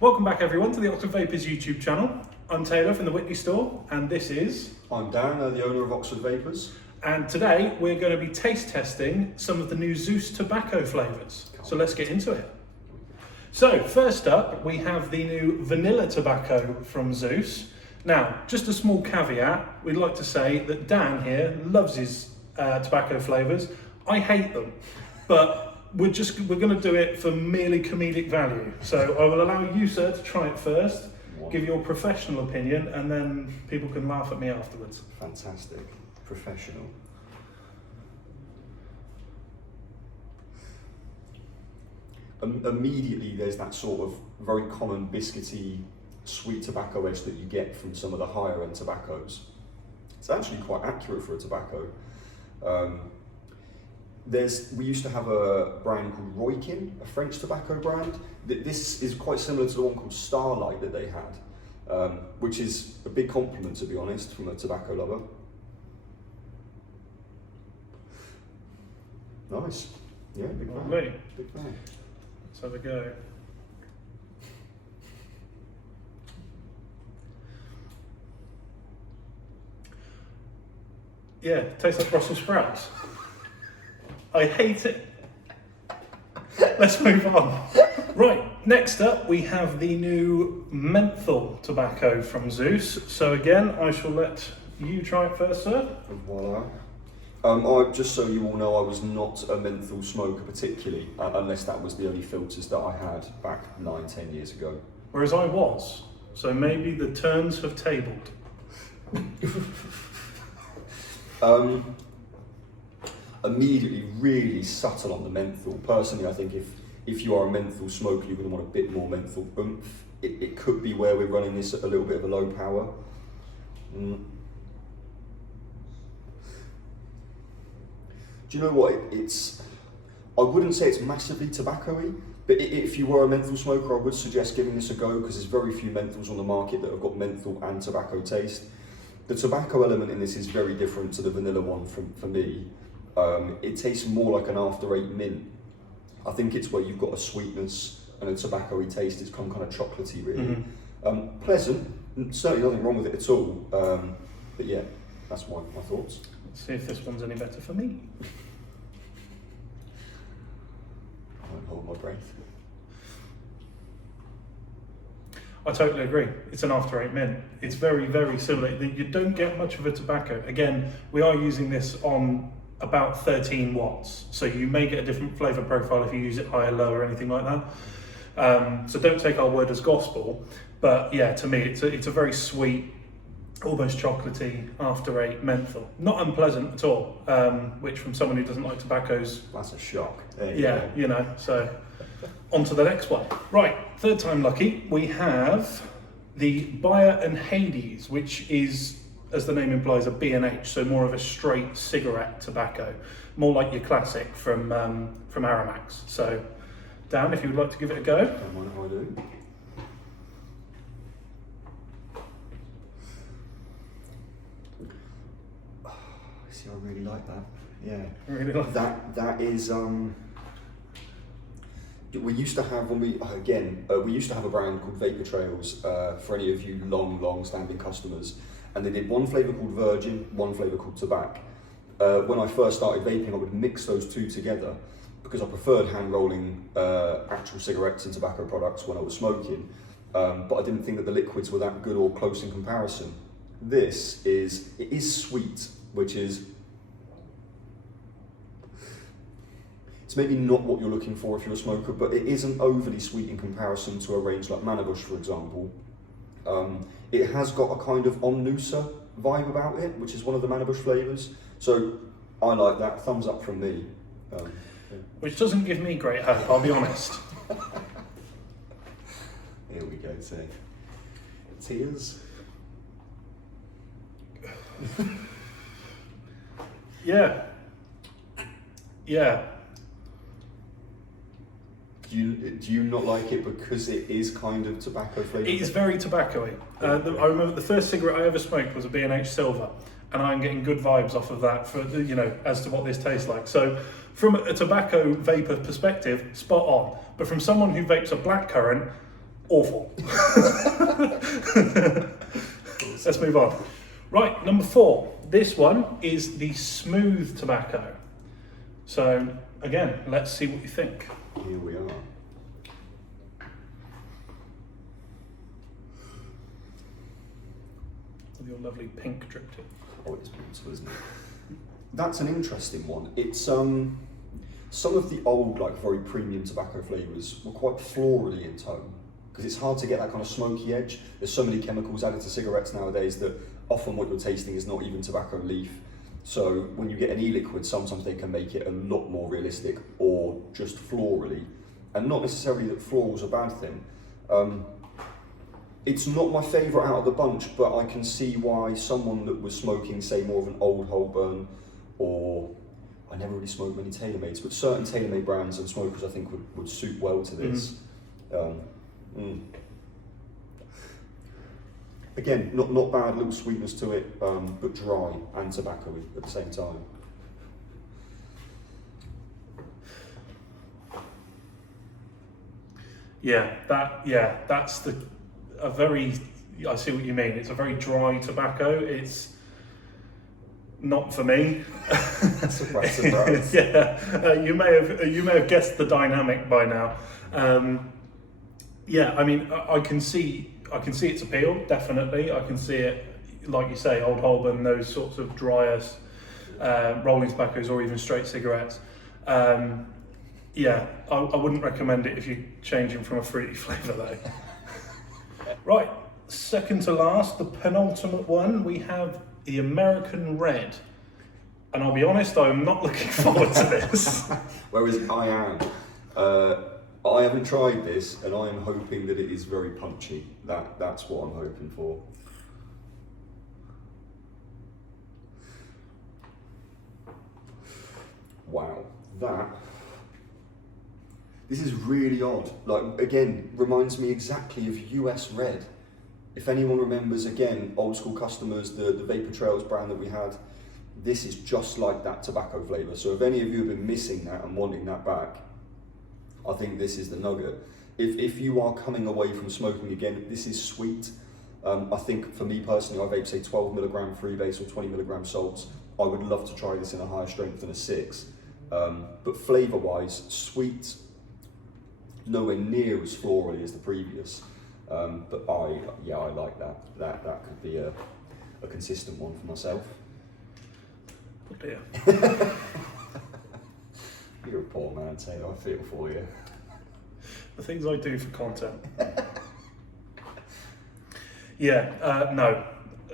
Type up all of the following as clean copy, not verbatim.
Welcome back everyone to the Oxford Vapours YouTube channel. I'm Taylor from the Witney Store and this is... I'm Dan, the owner of Oxford Vapours. And today we're going to be taste testing some of the new Zeus tobacco flavours. So let's get into it. So first up we have the new vanilla tobacco from Zeus. Now just a small caveat, we'd like to say that Dan here loves his tobacco flavours. I hate them, but we're going to do it for merely comedic value. So I will allow you, sir, to try it first, give your professional opinion, and then people can laugh at me afterwards. Fantastic. Professional. Immediately there's that sort of very common biscuity sweet tobacco edge that you get from some of the higher end tobaccos. It's actually quite accurate for a tobacco. We used to have a brand called Roykin, a French tobacco brand. This is quite similar to the one called Starlight that they had, which is a big compliment, to be honest, from a tobacco lover. Nice. Yeah, big fan. Lovely. Big fan. Let's have a go. Yeah, tastes like Brussels sprouts. I hate it. Let's move on. Right, next up we have the new menthol tobacco from Zeus. So again, I shall let you try it first, sir. And voila. Just so you all know, I was not a menthol smoker particularly, unless that was the only filters that I had back 9-10 years ago. Whereas I was. So maybe the turns have tabled. Immediately really subtle on the menthol. Personally, I think if you are a menthol smoker, you're going to want a bit more menthol oomph. It could be where we're running this at a little bit of a low power. Do you know what? I wouldn't say it's massively tobacco-y, but if you were a menthol smoker, I would suggest giving this a go because there's very few menthols on the market that have got menthol and tobacco taste. The tobacco element in this is very different to the vanilla one for me. It tastes more like an after 8 mint. I think it's where you've got a sweetness and a tobacco-y taste. It's kind of chocolatey, really. Pleasant, certainly nothing wrong with it at all. But yeah, that's my thoughts. Let's see if this one's any better for me. I won't hold my breath. I totally agree. It's an after 8 mint. It's very, very similar. You don't get much of a tobacco. Again, we are using this on about 13 watts. So you may get a different flavour profile if you use it higher, lower, or anything like that. So don't take our word as gospel. But yeah, to me, it's a very sweet, almost chocolatey after 8 menthol. Not unpleasant at all, which from someone who doesn't like tobaccos... That's a shock. Yeah, you know, so... On to the next one. Right, third time lucky, we have the Bayer and Hades, which is, as the name implies, a B&H, so more of a straight cigarette tobacco, more like your classic from Aramax. So, Dan, if you would like to give it a go. Don't mind if I do. See, I really like that. Yeah. I really like that. That is. We used to have we used to have a brand called Vapor Trails for any of you long standing customers, and they did one flavour called Virgin, one flavour called Tobacco. When I first started vaping, I would mix those two together because I preferred hand rolling actual cigarettes and tobacco products when I was smoking, but I didn't think that the liquids were that good or close in comparison. It is sweet, which is. It's maybe not what you're looking for if you're a smoker, but it isn't overly sweet in comparison to a range like Manabush, for example. It has got a kind of Omnusa vibe about it, which is one of the Manabush flavours. So I like that. Thumbs up from me. Yeah. Which doesn't give me great hope, I'll be honest. Here we go, say. Tears. Yeah. Do you not like it because it is kind of tobacco flavoured? It is very tobacco-y. I remember the first cigarette I ever smoked was a B&H Silver, and I'm getting good vibes off of that for, you know, as to what this tastes like. So from a tobacco vapor perspective, spot on. But from someone who vapes a blackcurrant, Awful. Let's move on. Right, number 4. This one is the smooth tobacco. So again, let's see what you think. Here we are. With your lovely pink drip tip. Oh, it's beautiful, isn't it? That's an interesting one. It's some of the old, like very premium tobacco flavours were quite florally in tone, because it's hard to get that kind of smoky edge. There's so many chemicals added to cigarettes nowadays that often what you're tasting is not even tobacco leaf. So when you get an e-liquid, sometimes they can make it a lot more realistic or just florally, and not necessarily that floral's a bad thing. It's not my favourite out of the bunch, but I can see why someone that was smoking, say, more of an old Holborn, or I never really smoked many TaylorMades, but certain TaylorMade brands and smokers I think would suit well to this. Again, not bad, little sweetness to it, but dry and tobacco-y at the same time. That's a very, I see what you mean. It's a very dry tobacco. It's not for me. Surprise. You may have guessed the dynamic by now. I mean, I can see its appeal, definitely. I can see it, like you say, Old Holborn, those sorts of drier rolling tobaccos, or even straight cigarettes. I wouldn't recommend it if you're changing from a fruity flavour though. Right, second to last, the penultimate one, we have the American Red. And I'll be honest, I'm not looking forward to this. Whereas I am. I haven't tried this, and I am hoping that it is very punchy. That's what I'm hoping for. Wow, this is really odd. Like, again, reminds me exactly of US Red. If anyone remembers, again, old school customers, the Vapor Trails brand that we had, this is just like that tobacco flavour. So if any of you have been missing that and wanting that back, I think this is the nugget. If you are coming away from smoking again, this is sweet. I think for me personally, I vape say 12 milligram freebase or 20 milligram salts. I would love to try this in a higher strength than a 6. But flavour wise, sweet, nowhere near as florally as the previous. But I like that. That could be a consistent one for myself. Oh dear. You're a poor man, Taylor. I feel for you. The things I do for content. No,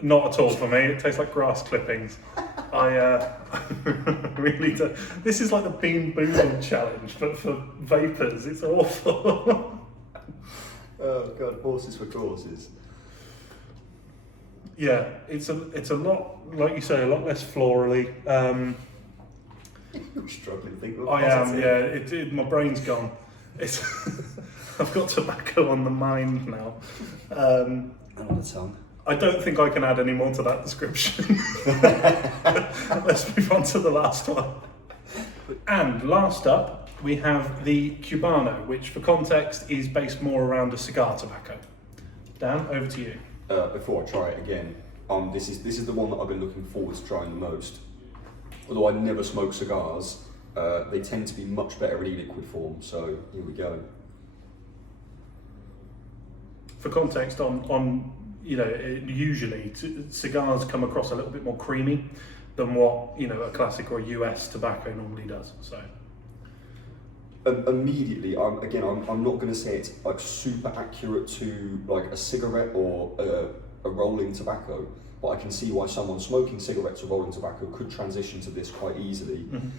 not at all for me. It tastes like grass clippings. I really do. This is like the Bean Boozled challenge, but for vapors. It's awful. Oh God, horses for courses. Yeah, it's a lot, like you say, a lot less florally. I'm struggling to think of I am, yeah. My brain's gone. I've got tobacco on the mind now. And on the tongue. I don't think I can add any more to that description. Let's move on to the last one. And last up, we have the Cubano, which for context is based more around a cigar tobacco. Dan, over to you. Before I try it again, this is the one that I've been looking forward to trying the most. Although I never smoke cigars, they tend to be much better in e-liquid form, so here we go. For context on usually cigars come across a little bit more creamy than what, a classic or a US tobacco normally does, so. Immediately, I'm not going to say it's like super accurate to like a cigarette or a rolling tobacco, but I can see why someone smoking cigarettes or rolling tobacco could transition to this quite easily. Mm-hmm.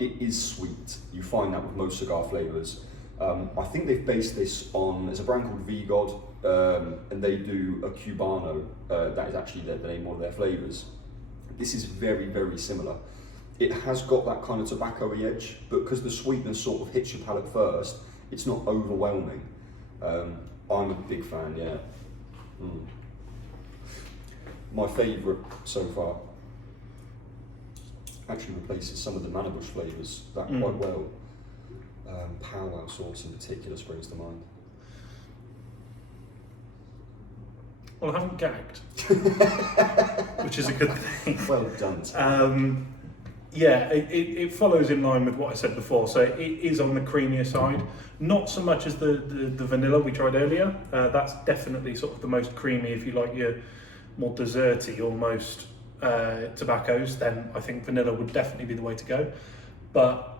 It is sweet. You find that with most cigar flavours. I think they've based this on, there's a brand called VGod, and they do a Cubano. That is actually the name of one of their flavours. This is very, very similar. It has got that kind of tobacco-y edge, but because the sweetness sort of hits your palate first, it's not overwhelming. I'm a big fan, yeah. My favourite so far actually replaces some of the Manabush flavours quite well. Powwow sauce in particular springs to mind. Well, I haven't gagged, which is a good thing. Well done. Yeah, it follows in line with what I said before. So it is on the creamier side, not so much as the vanilla we tried earlier. That's definitely sort of the most creamy. If you like your more desserty almost tobaccos, then I think vanilla would definitely be the way to go. But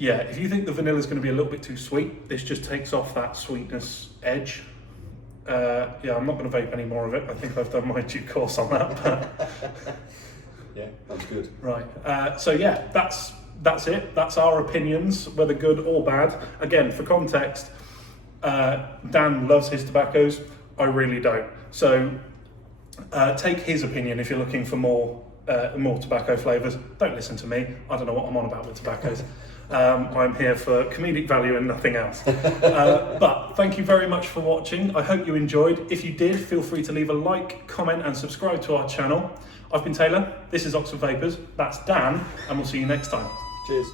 yeah, if you think the vanilla is going to be a little bit too sweet, this just takes off that sweetness edge. Yeah, I'm not going to vape any more of it. I think I've done my due course on that. But Yeah, that's good. right. So yeah, that's it. That's our opinions, whether good or bad. Again, for context, Dan loves his tobaccos. I really don't. So take his opinion if you're looking for more tobacco flavours. Don't listen to me. I don't know what I'm on about with tobaccos. I'm here for comedic value and nothing else. But thank you very much for watching. I hope you enjoyed. If you did, feel free to leave a like, comment and subscribe to our channel. I've been Taylor, this is Oxford Vapours, that's Dan, and we'll see you next time. Cheers.